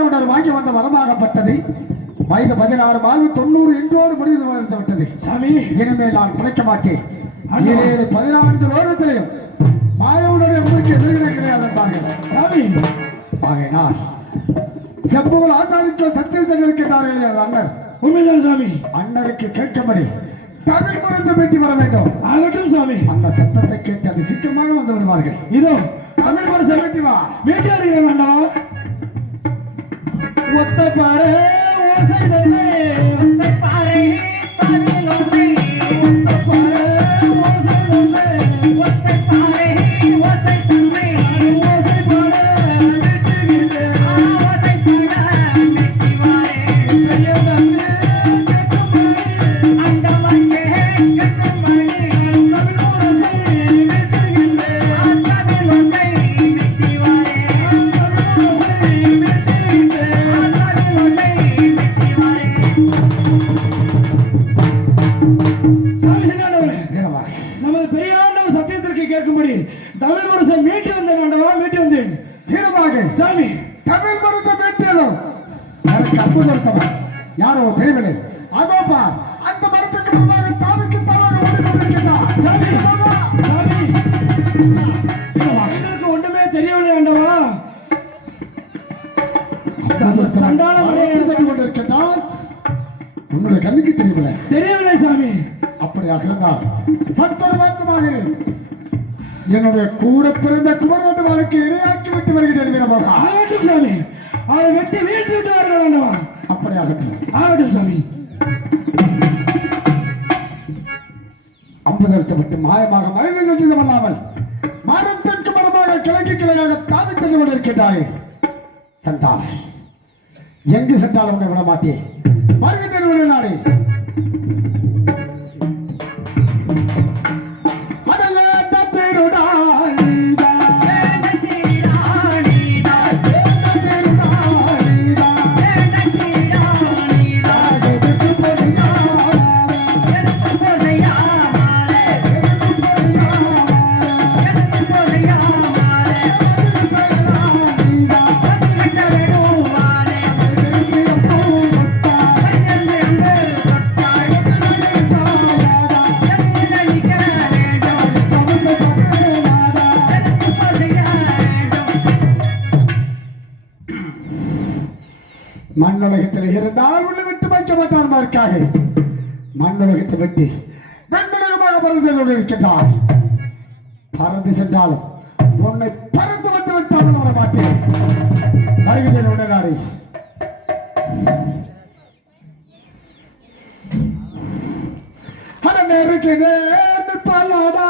மாயகவுடர் வாங்கி வந்த வரமாகப்பட்டது. வயது 16 வாழ்வு 90 என்றோடு முடிந்து வளர்ந்து விட்டது. சாமி, இனிமேல் நான் பிழைக்க மாட்டேன். 14 லோகத்திலையும் மாயவுடைய உங்களுக்கு எதிர்களை கிடையாது என்பார்கள். சாமி, ஆகையினால் செப்போல் ஆச்சாரிக்கு சத்தியம் இருக்கின்றார்கள் என் அண்ணர். உண்மைதான் சாமி. அண்ணருக்கு கேட்கபடி தமிழ் மரத்தை மீட்டி வர வேண்டும். ஆகட்டும் சாமி. அந்த சத்தத்தை கேட்டு அது சீக்கிரமாக வந்து விடுவார்கள். இதோ தமிழ் மரத்தை மீட்டி வா. மீட்டி வருகிறேன் அண்ணா. ஒத்த பாரு ஓசை தன்னை, ஒத்த பாரு தமிழ் ஓசை, ஒத்த பாரு ஓசை தன்னை, ஒத்த பாரு ஓசை தன்னை, ஓசை பாரு மீட்டுகின்றே, ஓசை பாரு மீட்டி வாரே, கையை தந்து கேட்கும் மணி, அண்டமங்கே கேட்கும் மணி, தமிழ் ஓசை மீட்டுகின்றே, தமிழ் ஓசை மீட்டி வாரே, தமிழ் ஓசை மீட்டுகின்றே, தமிழ் ஓசை மீட்டி வாரே. நமது பெரியாண்டவர் சத்தியத்திற்கு கேட்கும்படி தமிழ் மரத்தை மீட்டு வந்தேன் ஆண்டவா, மீட்டு வந்தேன். ஹீரமாக சாமி, தமிழ் மரத்தை மீட்டேனும் எனக்கு அற்புதமா யாரோ தெரியவில்லை. அதோ பார், அந்த மரத்துக்கு முன்பாக தாவிக்கு தாவாக ஓடிக்கொண்டிருக்கிறார். சாமி, சாமி, எங்களுக்கு ஒன்றுமே தெரியவில்லை ஆண்டவா. சண்டாள மலையை கொண்டிருக்கிறார். உன்னுடைய கண்ணுக்கு தெரியவில்லை? தெரியவில்லை சாமி. அப்படியாக இருந்தால் சத்தர் மாற்றமாக என்னுடைய கூட பிறந்த குமரநாட்டு வாழ்க்கை இரையாக்கி விட்டு வருகிறேன் வீரமாக. ஆகட்டும் சாமி, அவரை வெட்டி வீழ்த்தி விட்டு வருகிறான். அப்படி ஆகட்டும். ஆகட்டும் சாமி. 50 வருஷப்பட்டு மாயமாக மறைந்து சென்றதும் அல்லாமல் மரத்திற்கு மரமாக கிழக்கு கிளையாக தாவி சென்று கொண்டிருக்கிறாய். சண்டாள, எங்கு சென்றாலும் உன்னை விட மாட்டேன். வருகின்றேன் நாடு. மண்ணுலகத்தில் இருந்தால் உள்ள விட்டு வைக்க மாட்டார். மண்ணுலகத்தை விட்டு வெண்ணுலகமாக பறந்து கொண்டிருக்கின்றார். பறந்து சென்றாலும் உன்னை பறந்து வந்து விட்டால் விட மாட்டேன். வருகின்றேன் உடனடி. இருக்கிறேன் பயாடா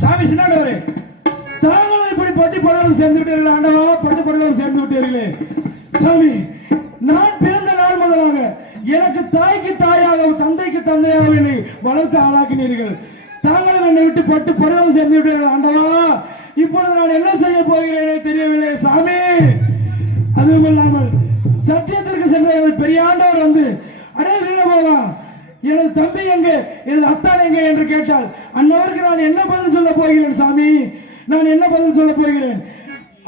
சாமி சின்னாடவரே, தாங்களும் இப்படி பட்டி படலும் சேர்ந்து விட்டீர்கள் ஆண்டவா, பட்டு படலும் சேர்ந்து விட்டீர்களே. சாமி, நான் பிறந்த நாள் முதலாக எனக்கு தாய்க்கு தாயாகவும் தந்தைக்கு தந்தையாகவும் என்னை வளர்த்து ஆளாக்கினீர்கள். தாங்களும் என்னை விட்டு பட்டு படலும் சேர்ந்து விட்டீர்கள் ஆண்டவா. இப்பொழுது நான் என்ன செய்ய போகிறேனே தெரியவில்லை சாமி. அதுவும் இல்லாமல் சத்தியத்திற்கு சென்ற பெரிய ஆண்டவர் வந்து, அடே வீரபாவா, எனது தம்பி எங்கே, எனது அத்தான் எங்கே என்று கேட்டால் அன்னவருக்கு நான் என்ன பதில் சொல்ல போகிறேன் சாமி? நான் என்ன பதில் சொல்ல போகிறேன்?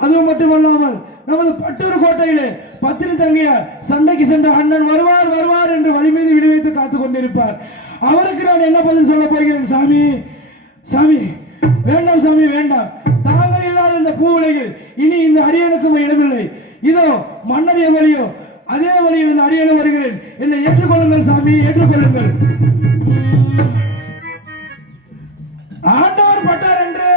அதுவும் மட்டுமல்லாமல் நமது பட்டூர் கோட்டையிலே பத்தினி தங்கையார் சண்டைக்கு சென்ற அண்ணன் வருவார் வருவார் என்று வழி மீது விழி வைத்து காத்துக் கொண்டிருப்பார். அவருக்கு நான் என்ன பதில் சொல்ல போகிறேன் சாமி? சாமி வேண்டாம் சாமி வேண்டாம். தாங்கள் இல்லாத இல்லாத இந்த பூ உலகில் இனி இந்த அரியனுக்கும் இடமில்லை. இதோ மன்னரிய வழியோ அதே வழியில் இந்த அரியனும் வருகிறேன். என்னை ஏற்றுக்கொள்ளுங்கள் சாமி, ஏற்றுக்கொள்ளுங்கள். ஆண்டவர் பட்டார் என்று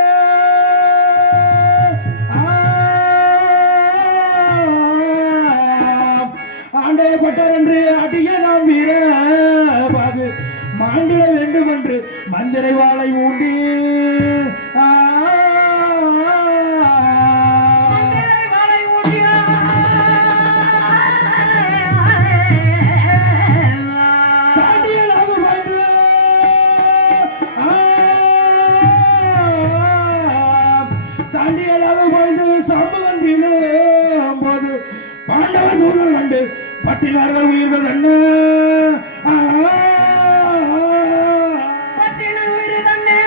ஆண்டவர் பட்டார் என்று அடிய நாம் வீர பாகு மாண்டிட வேண்டும் என்று மந்திரை வாளை ஊண்டி பட்டினார்கள் உயிர்கள் என்ன உயிர் தன்ன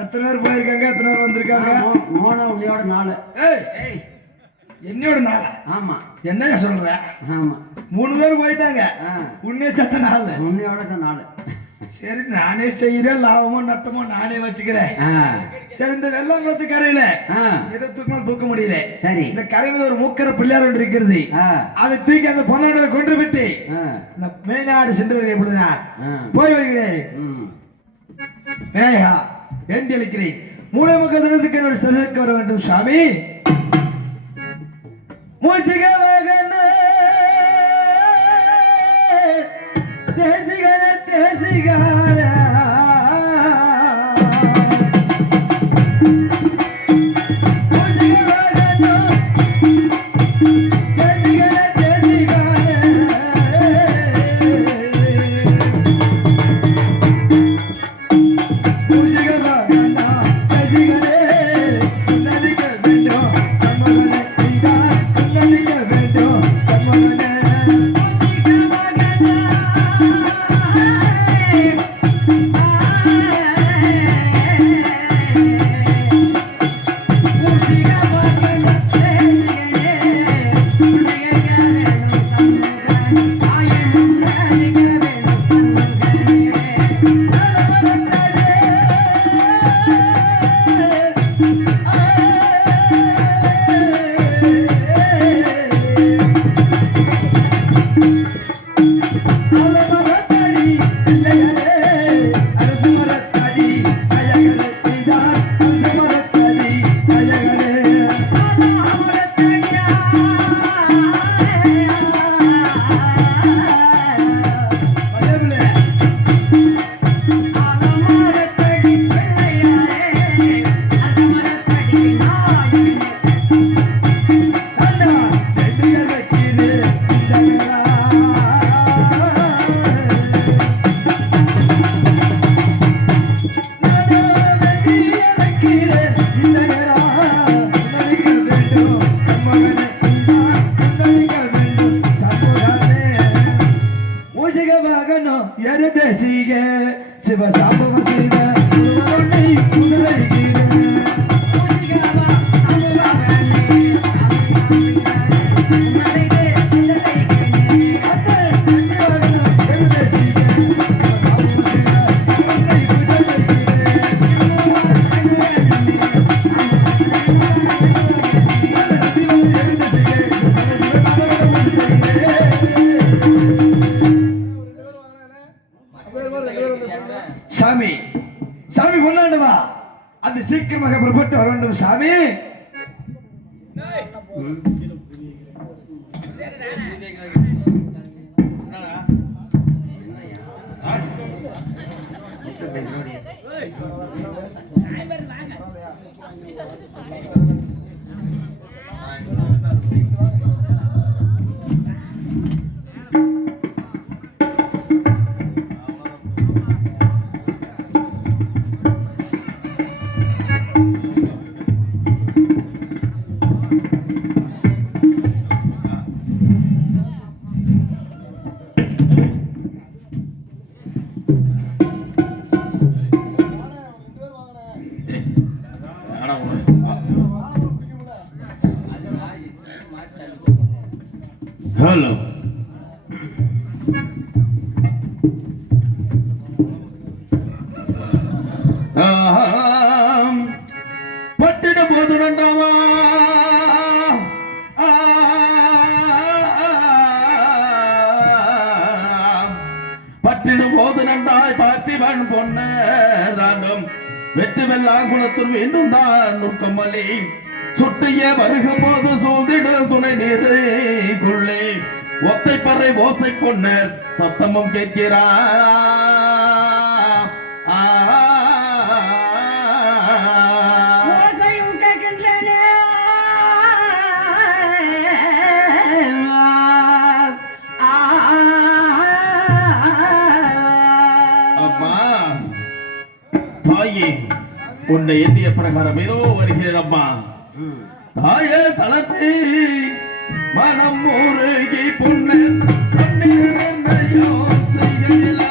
எத்தனை பேர் போயிருக்காங்க, எத்தனை பேர் வந்திருக்காங்க? உன்னையோட நாள். என்னோட நாள்? ஆமா. என்ன சொல்ற? ஆமா, 3 பேர் போயிட்டாங்க. உன்னே சத்த நாள். உன்னையோட நாள். சரி, நானே செய்யறேன். லாபமோ நட்டமோ நானே வச்சுக்கிறேன். சரி, இந்த வெள்ளாங்குளத்து கரையில எதை தூக்கினாலும் தூக்க முடியல. சரி, இந்த கரையில ஒரு மூக்கர பிள்ளையார் ஒன்று இருக்கிறது. அதை தூக்கி அந்த பொன்னாடை கொண்டு விட்டு இந்த மேனாடு சென்று வருகிறேன். போய் வருகிறேன். வேண்டி அளிக்கிறேன். 3 தினத்துக்கு என்னோட சிறைக்கு வர வேண்டும் சாமி. மூசிக வாகன தேசிகர தேசிகார சாமி சாமி பொன்னாண்டவா, அது சீக்கிரமாக புறப்பட்டு வர வேண்டும் சாமி. ஹலோ பட்டிட போது நண்டாவா பட்டிட போது நண்டாய் பார்த்திவன் பொண்ணு தாண்டும் வெற்றி வெல்லாம் குணத்தில் மீண்டும் தான் நுட்கமல்லி சுட்டிய வருகும் போது சூழ்ந்திட சுனை நீரைக்குள்ளே ஒத்தை பறை ஓசை பொன்னர் சத்தமும் கேட்கிறார் ஓசையும் கேட்கின்றனே அம்மா தாயே உன்னை எண்ணிய பிரகாரம் ஏதோ வருகிறேன் அம்மா தாயே தளத்தை மனம் முருகி பொண்ணு செய்யல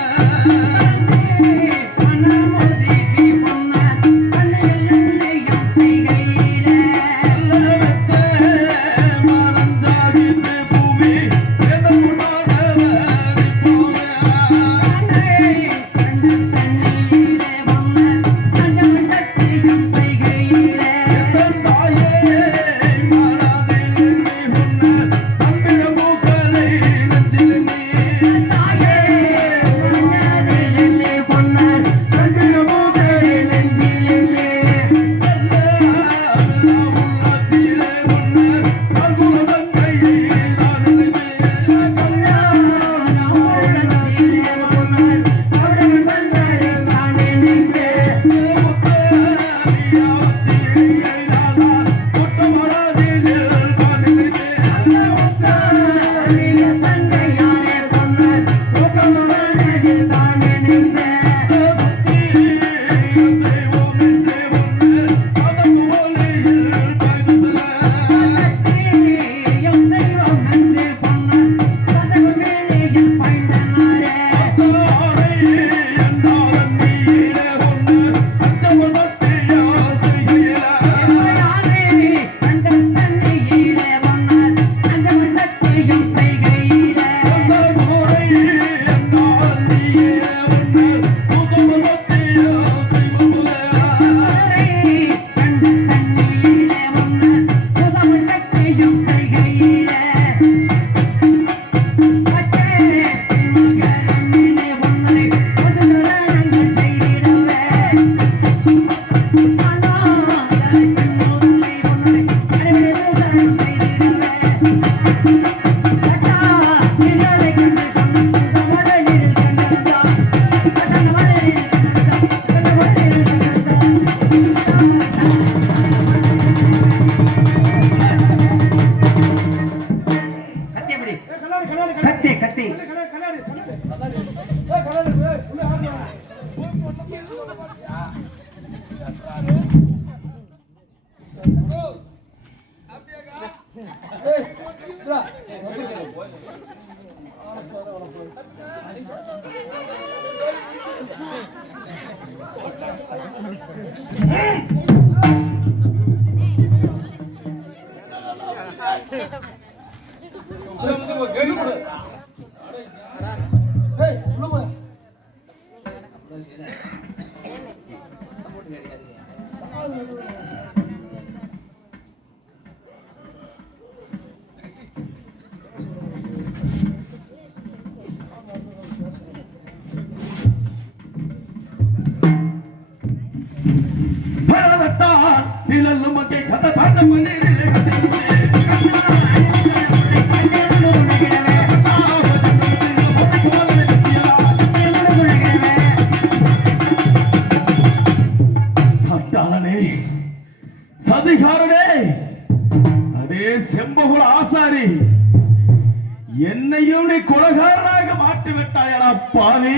மாட்டி விட்டாயடா பாவி.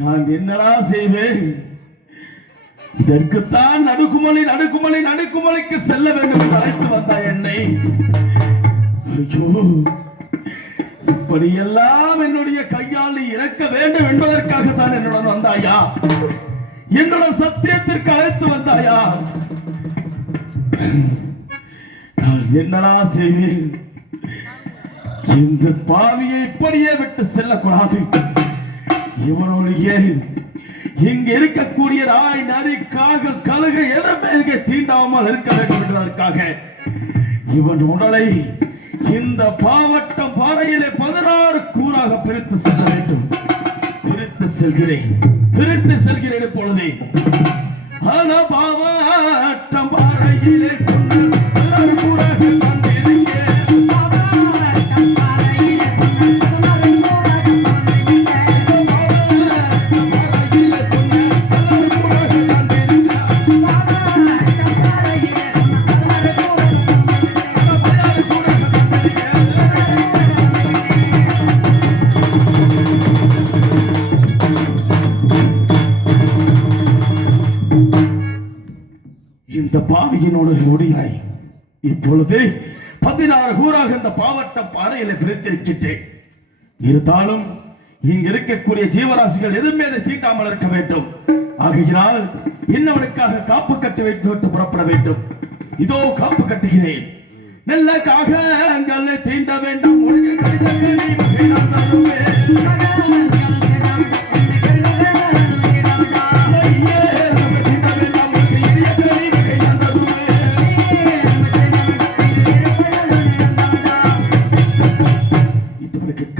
நான் என்னடா செய்வேன்? இதற்குத்தான் நடுக்குமலைக்கு செல்ல வேண்டும் என்று அழைத்து வந்தாய் என்னை. ஐயோ, இப்படியெல்லாம் என்னுடைய கையால் நீ இறக்க வேண்டும் என்பதற்காகத்தான் என்னுடன் வந்தாயா? என்னுடன் சத்தியத்திற்கு அழைத்து வந்தாயா? நான் என்னடா செய்வேன்? இந்த பாவியை இப்படியே விட்டு செல்லக்கூடாது. இவனுடைய இங்க இருக்கக்கூடிய நாய், நரி, காகம், கழுகு எதுவுமே தீண்டாமல் இருக்க வேண்டும் என்பதற்காக இவன் உடலை இந்த பாவட்டம் பாறையிலே 16 கூறாக பிரித்து செல்ல வேண்டும். பிரித்து செல்கிறேன் இப்பொழுதே. ஆனா பாவட்டம் பாறையிலே கூறாக இந்த பாவியினோடு ஒடியாய் இப்பொழுது 16 கூறாக இந்த பாவட்டம் பாறையில பிரித்திருக்கின்றேன். இருந்தாலும் இங்க இருக்கக்கூடிய ஜீவராசிகள் எதுவுமே அதை தீண்டாமல் இருக்க வேண்டும். ஆகையினால் இன்னவனுக்காக காப்பு கட்டி வைத்து விட்டு புறப்பட வேண்டும். இதோ காப்பு கட்டுகிறேன். நல்ல காகங்களை தீண்ட வேண்டாம். ஒழுங்கு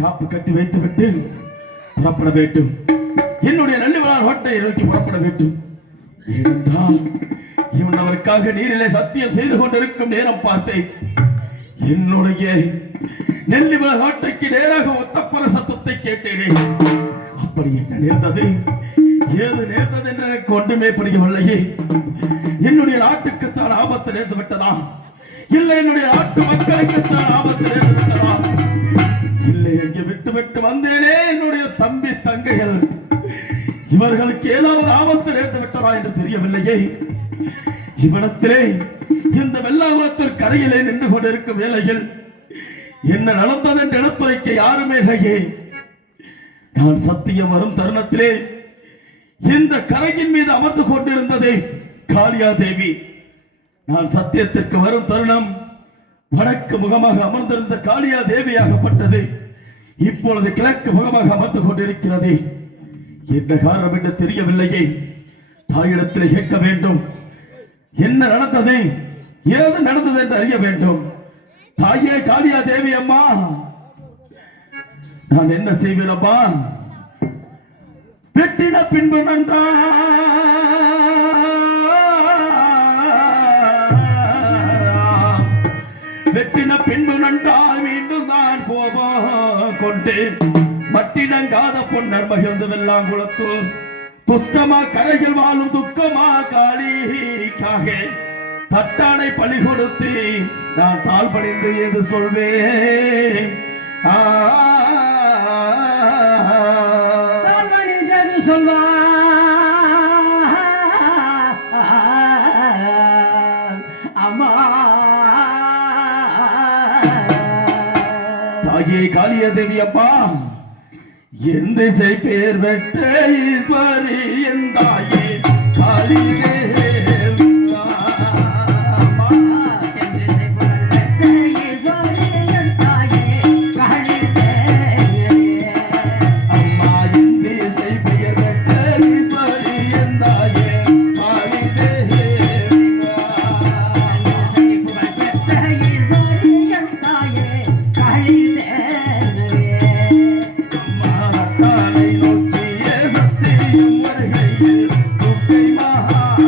காப்பு கட்டி வைத்து விட்டு புறப்பட வேண்டும். என்னுடைய நல்லிவளால் ஹோட்டையை நோக்கி புறப்பட வேண்டும். ஏனென்றால் இவன் அவருக்காக நீரிலே சத்தியம் செய்து கொண்டிருக்கும் நேரம் பார்த்தேன். என்னுடைய நெல்லிவள ஹோட்டைக்கு நேராக ஒத்தப்பற சத்தத்தை கேட்டேனே. அப்படி என்ன நேர்ந்தது, ஏது நேர்ந்தது என்று எனக்கு ஒன்றுமே புரியவில்லையே. என்னுடைய நாட்டுக்குத்தான் ஆபத்து நேர்ந்து விட்டதா, இல்லை என்னுடைய நாட்டு மக்களுக்குத்தான் ஆபத்து நேர்ந்து விட்டதா, இல்லை எங்கே விட்டு வந்தேனே என்னுடைய தம்பி தங்கைகள் இவர்களுக்கு ஏதாவது ஆபத்து நேர்ந்து விட்டதா என்று தெரியவில்லையே. இவ்விடத்திலே இந்த வெள்ளாகுளத்திற்கு கரையிலே நின்று கொண்டிருக்கும் வேளையில் என்ன நடந்தது என்று எடுத்துரைக்க யாருமே இல்லையே. நான் சத்தியம் வரும் தருணத்திலே இந்த கரையின் மீது அமர்ந்து கொண்டிருந்ததே காளியா தேவி. நான் சத்தியத்திற்கு வரும் தருணம் வடக்கு முகமாக அமர்ந்திருந்த காளியா தேவியாகப்பட்டது இப்பொழுது கிழக்கு முகமாக அமர்ந்து கொண்டிருக்கிறது. என்ன காரணம் என்று தெரியவில்லையே. தாயிடத்தில் கேட்க வேண்டும். என்ன நடந்தது, ஏது நடந்தது என்று அறிய வேண்டும். தாயே காளியா தேவி அம்மா, நான் என்ன செய்வேன் அம்மா? வெட்டின பின்பு நன்றா வெட்டின பின்பு நன்றால் மீண்டும் தான் கோபம் கொண்டேன். மட்டினங்காத பொன்னர் மகிழ்ந்து வெல்லாம் குளத்தூர் துஷ்டமா கரைகள் வாழும் துக்கமா காளிக்காக தட்டானை பழி கொடுத்து நான் தாழ் பணிந்து ஏது சொல்வேன். சொல்வா அம்மா தாயே காளியா தேவி அப்பா, என் திசை பேர் வெற்ற ஈஸ்வரி என் தாயே காளி தேவி நோக்கிய சத்தியம் வருகையில் துக்கை மகா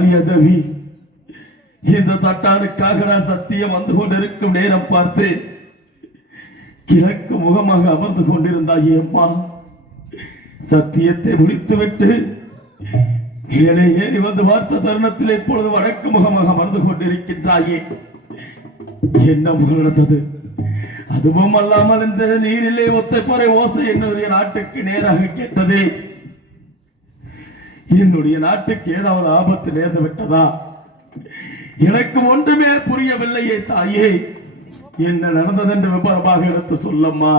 காளியதவி, இந்த தட்டானுக்காக நான் சத்தியம் வந்து கொண்டிருக்கும் நேரம் பார்த்து கிழக்கு முகமாக அமர்ந்து கொண்டிருந்தாயே அம்மா. சத்தியத்தை முடித்துவிட்டு மேலே ஏறி வந்து பார்த்த தருணத்தில் இப்பொழுது வடக்கு முகமாக அமர்ந்து கொண்டிருக்கின்றாயே, என்ன நடந்தது? அதுவும் அல்லாமல் இந்த நீரிலே ஒத்தைப்பறை ஓசை என்னுடைய நாட்டுக்கு நேராக கேட்டது. என்னுடைய நாட்டுக்கு ஏதாவது ஆபத்து நேர்ந்து விட்டதா? எனக்கு ஒன்றுமே புரியவில்லையே தாயே. என்ன நடந்தது என்று விபரமாக எடுத்து சொல்லம்மா.